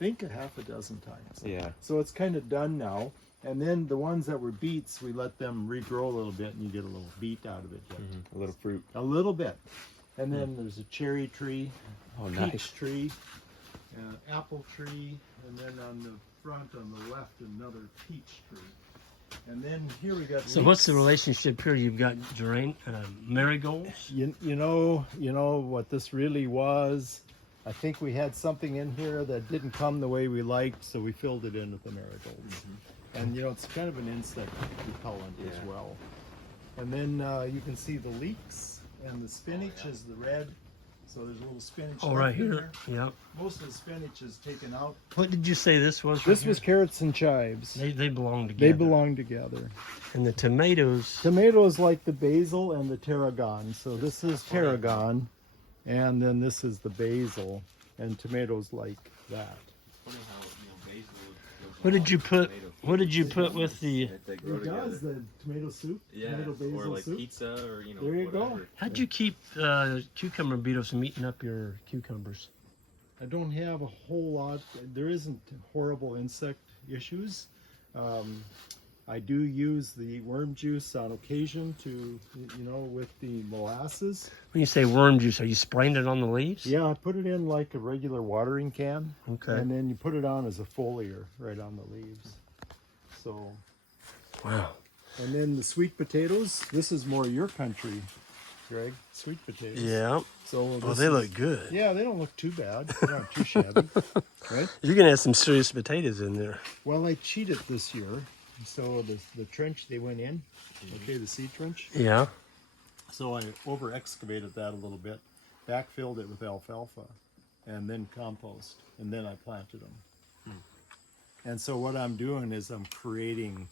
think, a half a dozen times. Yeah. So it's kind of done now. And then the ones that were beets, we let them regrow a little bit, and you get a little beet out of it. A little fruit. A little bit. And then there's a cherry tree, peach Nice. tree, apple tree, and then on the front on the left another peach tree. And then here we got. So what's the relationship here? You've got marigolds. You know what this really was. I think we had something in here that didn't come the way we liked, so we filled it in with the marigolds. And you know, it's kind of an insect repellent as well. And then you can see the leeks, and the spinach is the red. So there's a little spinach. Oh, right here. Yeah. Most of the spinach is taken out. What did you say this was? This was carrots and chives. They belong together. They belong together. And the tomatoes. Tomatoes like the basil and the tarragon. So this is tarragon, and then this is the basil, and tomatoes like that. What did you put? What did you put with the? It does the tomato soup. Yeah, tomato basil or like soup. pizza, or you know. There you whatever. go. How'd you keep cucumber beetles from eating up your cucumbers? I don't have a whole lot. There isn't horrible insect issues. I do use the worm juice on occasion to, you know, with the molasses. When you say worm juice, are you spraying it on the leaves? Yeah, I put it in like a regular watering can. Okay. And then you put it on as a foliar right on the leaves. So. Wow. And then the sweet potatoes. This is more your country, Greg. Sweet potatoes. Yeah. So Oh, they look good. Yeah, they don't look too bad. They're not too shabby, right? You're gonna have some serious potatoes in there. Well, I cheated this year. So the trench they went in, okay, the seed trench. Yeah. So I over excavated that a little bit, backfilled it with alfalfa, and then compost, and then I planted them. And so what I'm doing is I'm creating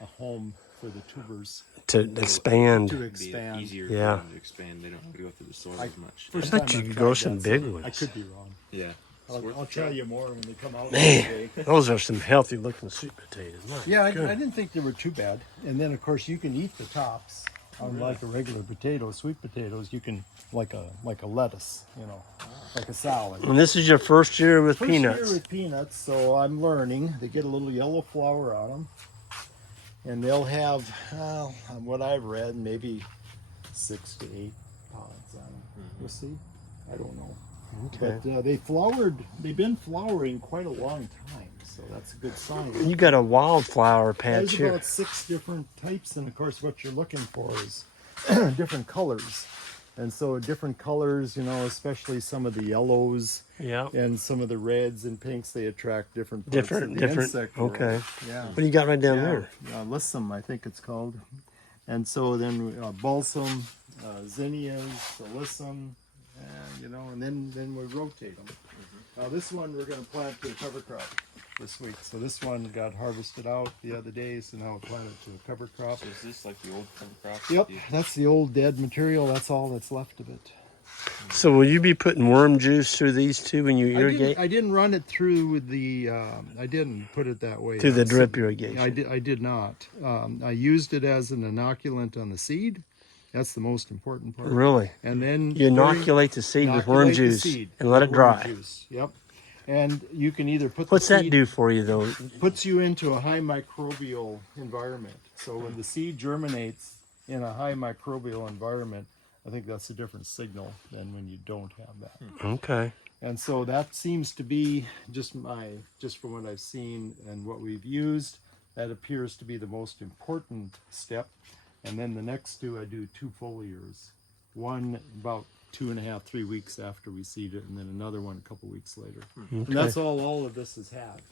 a home for the tubers To expand. to Be expand. easier Yeah. for them to expand. They don't have to go through the soil as much. First I bet time you I've could tried grow that, some so big I ones. could be wrong. Yeah. I'll tell you more when they come out. Man, those are some healthy looking sweet potatoes. My Yeah, I goodness. didn't think they were too bad. And then, of course, you can eat the tops. Unlike a regular potato, sweet potatoes, you can like a lettuce, you know, like a salad. And this is your first year with First peanuts. year with peanuts, so I'm learning. They get a little yellow flour on them, and they'll have, what I've read, maybe 6 to 8 pods on them. We'll see. I don't know. Okay. But they've been flowering quite a long time, so that's a good sign. You got a wildflower patch There's here. about 6 different types, and of course what you're looking for is different colors. And so different colors, you know, especially some of the yellows Yeah. and some of the reds and pinks, they attract different parts of the insect world. Okay. Yeah. What do you got right down there? Lissum, I think it's called. And so then balsam, zinnias, alyssum, and, you know, and then we rotate them. Now this one we're going to plant to a cover crop this week. So this one got harvested out the other day, so now we're planted to a cover crop. So is this like the old cover crop? Yep, that's the old dead material. That's all that's left of it. So will you be putting worm juice through these two when you irrigate? I didn't run it through the. I didn't put it that way. Through the drip irrigation. I did not. I used it as an inoculant on the seed. That's the most important part. Really? And then You inoculate the seed with worm inoculate the juice seed and let with it worm dry. juice. Yep. And you can either put What's the that seed, do for you though? puts you into a high microbial environment. So when the seed germinates in a high microbial environment, I think that's a different signal than when you don't have that. Okay. And so that seems to be just from what I've seen and what we've used, that appears to be the most important step. And then the next two, I do 2 foliars. One about 2.5, 3 weeks after we seed it, and then another one a couple weeks later. And that's all of this has had.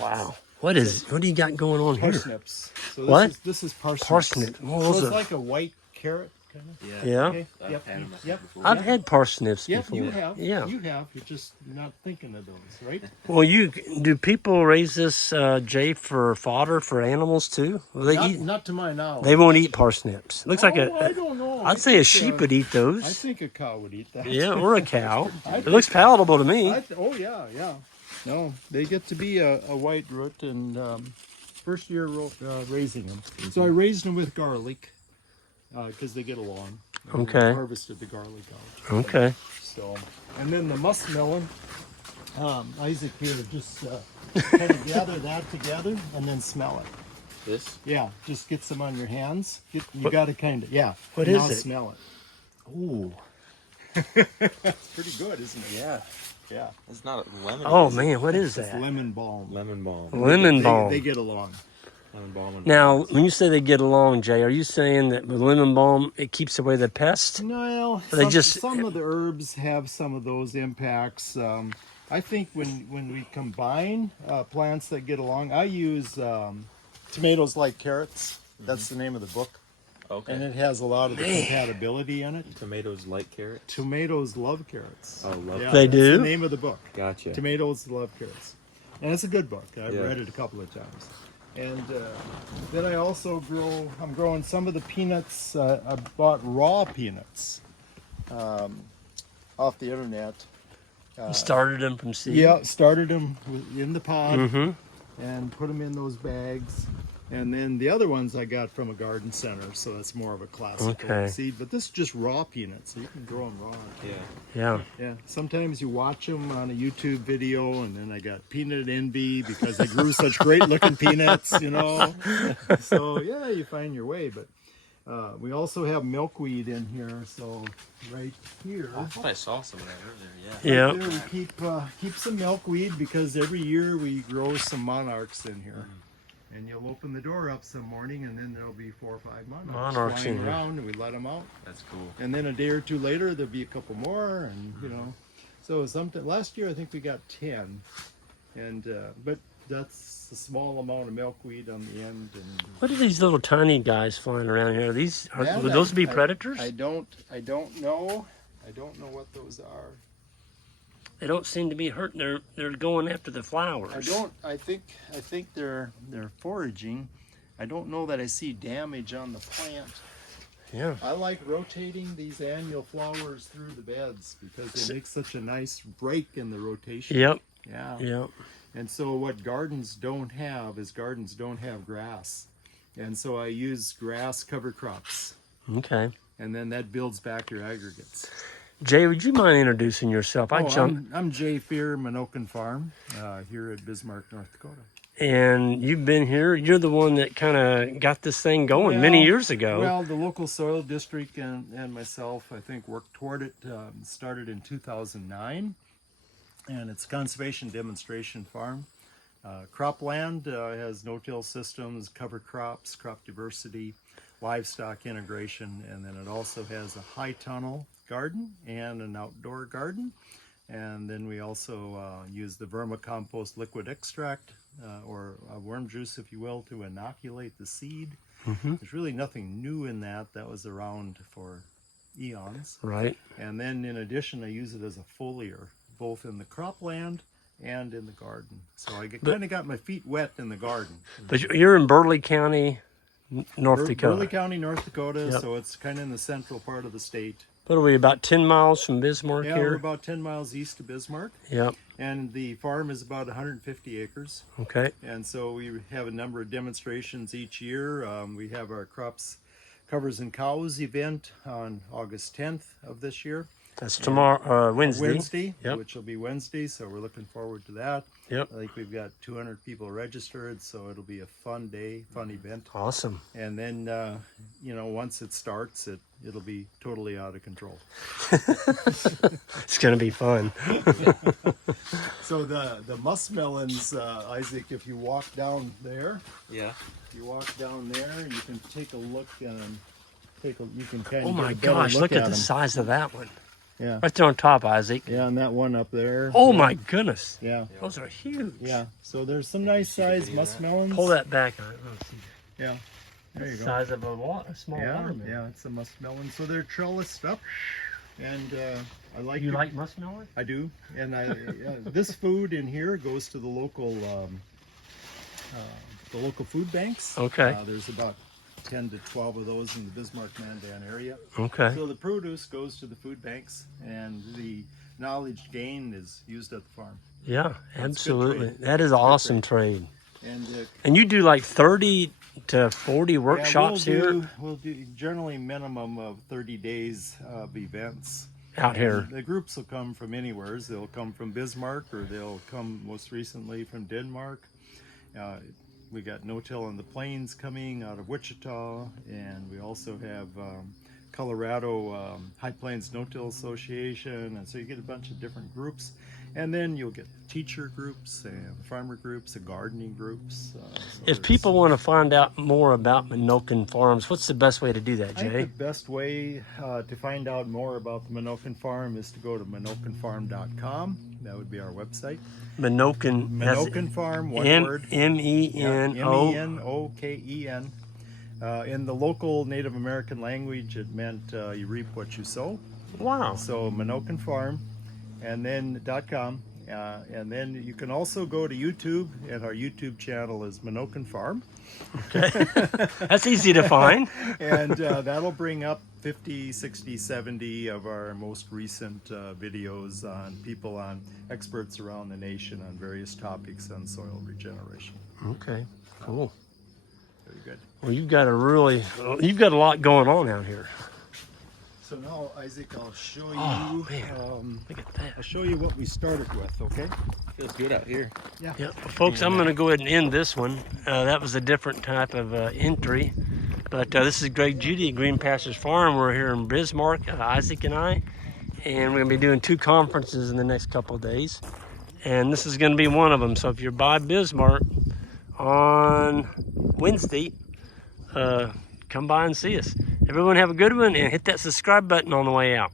Wow. What do you got going on here? Parsnips. So this What? This is parsnips. Parsnip. Well, So those it's are- like a white carrot, kind of. Yeah. Okay. I've Yep. had 'em Yep. before. I've had parsnips Yep. before. You have. Yeah. You have. You're just not thinking of those, right? Well, do people raise this Jay for fodder for animals too? Will they eat? Not to my knowledge. They won't eat parsnips. Looks like I don't know. I'd say a sheep would eat I those. think a cow would eat that. Yeah, or a cow. I It looks palatable to me. Oh yeah, yeah. No, they get to be a white root, and first year raising them. So I raised them with garlic because they get along. And Okay. I harvested the garlic out. Okay. So, and then the muskmelon. Isaac here, just kind of gather that together and then smell it. This? Yeah, just get some on your hands. You got to kind of, yeah. What now is it? Smell it. Ooh. It's pretty good, isn't it? Yeah. Yeah. It's not a lemon. Oh is it? man, what is It's that? lemon balm. Lemon balm. Lemon balm. They get along. Lemon balm. And Now, lemons. when you say they get along, Jay, are you saying that with lemon balm it keeps away the pest? No, They just- some of the herbs have some of those impacts. I think when we combine plants that get along, I use tomatoes like carrots. That's the name of the book. Okay. And it has a lot of the compatibility in it. Tomatoes like carrot. Tomatoes love carrots. Oh, love Yeah, They that's do? the name of the book. Gotcha. Tomatoes love carrots. And it's a good book. I've Yeah. read it a couple of times. And then I also I'm growing some of the peanuts. I bought raw peanuts off the internet. You started them from seed? Yeah, started them in the pod Mm-hmm. and put them in those bags. And then the other ones I got from a garden center, so that's more of a classical Okay. seed. But this is just raw peanuts, so you can grow them raw. Yeah. Yeah. Yeah, sometimes you watch them on a YouTube video, and then I got peanut envy because they grew such great looking peanuts, you know. So yeah, you find your way. But we also have milkweed in here, so right here. I thought I saw some of that earlier. Yeah. Right there we keep some milkweed because every year we grow some monarchs in here. And you'll open the door up some morning, and then there'll be 4 or 5 monarchs in flying here. around, and we let them out. That's cool. And then a day or two later, there'll be a couple more, and you know. So last year I think we got 10, and but that's a small amount of milkweed on the end. And What are these little tiny guys flying around here? that Would those be I- predators? I don't know. I don't know what those are. They don't seem to be hurting. They're going after the flowers. I think they're foraging. I don't know that I see damage on the plant. Yeah. I like rotating these annual flowers through the beds because they make such a nice break in the rotation. Yep. Yeah. Yep. And so what gardens don't have is gardens don't have grass. And so I use grass cover crops. Okay. And then that builds back your aggregates. Jay, would you mind introducing yourself? I'm Jay Fuhrer, Menoken Farm, here at Bismarck, North Dakota. And you've been here. You're the one that kind of got this thing going many years ago. Well, the local soil district and myself, I think, worked toward it. Started in 2009, and it's a conservation demonstration farm. Cropland has no-till systems, cover crops, crop diversity, livestock integration, and then it also has a high tunnel garden and an outdoor garden. And then we also use the vermicompost liquid extract or worm juice, if you will, to inoculate the seed. There's really nothing new in that. That was around for eons. Right. And then in addition, I use it as a foliar, both in the cropland and in the garden. So I kind of got my feet wet in the garden. But you're in Burley County, North Dakota. Burley County, North Dakota, Yep. so it's kind of in the central part of the state. What are we, about 10 miles from Bismarck Yeah, here? we're about 10 miles east of Bismarck, Yep. and the farm is about 150 acres. Okay. And so we have a number of demonstrations each year. We have our Crops, Covers, and Cows event on August 10th of this year. That's tomorrow, Wednesday. Yep. Which will be Wednesday, so we're looking forward to that. Yep. I think we've got 200 people registered, so it'll be a fun day, fun event. Awesome. And then, once it starts, it'll be totally out of control. It's going to be fun. So the muskmelons, Isaac, if you walk down there, Yeah. you can take a look and you can kind of Oh my get a better gosh, look at the them. size of that one. Yeah. Right there on top, Isaac. Yeah, and that one up there. Oh yeah. my goodness. Yeah. Those are huge. Yeah. So there's some nice sized video of that? muskmelons. Pull that back. Let's see. Yeah. There you The go. size of a small Yeah, watermelon. yeah, it's a muskmelon. So they're trellised up, and I like. You to- like muskmelon? I do, and this food in here goes to the local food banks. Okay. There's about 10 to 12 of those in the Bismarck-Mandan area. Okay. So the produce goes to the food banks, and the knowledge gain is used at the farm. Yeah, good absolutely. trade. That is awesome trade. And And you do like 30 to 40 workshops here? We'll do generally minimum of 30 days of events. out here? The groups will come from anywhere. They'll come from Bismarck, or they'll come most recently from Denmark. We got No-Till on the Plains coming out of Wichita, and we also have Colorado High Plains No-Till Association, and so you get a bunch of different groups. And then you'll get teacher groups and farmer groups and gardening groups. So If people want to find out more about Menoken Farms, what's the best way to do that, I think Jay? the best way to find out more about the Menoken Farm is to go to menokenfarm.com. That would be our website. Menoken. Menoken Farm, one word. M-E-N-O. M-E-N-O-K-E-N. In the local Native American language, it meant you reap what you sow. Wow. So Menoken Farm, and then .com, and then you can also go to YouTube, and our YouTube channel is Menoken Farm. That's easy to find. And that'll bring up 50, 60, 70 of our most recent videos on experts around the nation on various topics on soil regeneration. Okay, cool. Very good. Well, you've got a lot going on out here. So now, Isaac, I'll show you. Oh, man. Look at that. I'll show you what we started with. Okay. Feels good out here. Yeah. Yeah, folks, I'm going to go ahead and end this one. That was a different type of entry. But this is Greg Judy at Green Pastures Farm. We're here in Bismarck, Isaac and I. And we're going to be doing 2 conferences in the next couple of days. And this is going to be one of them. So if you're by Bismarck on Wednesday, come by and see us. Everyone have a good one, and hit that subscribe button on the way out.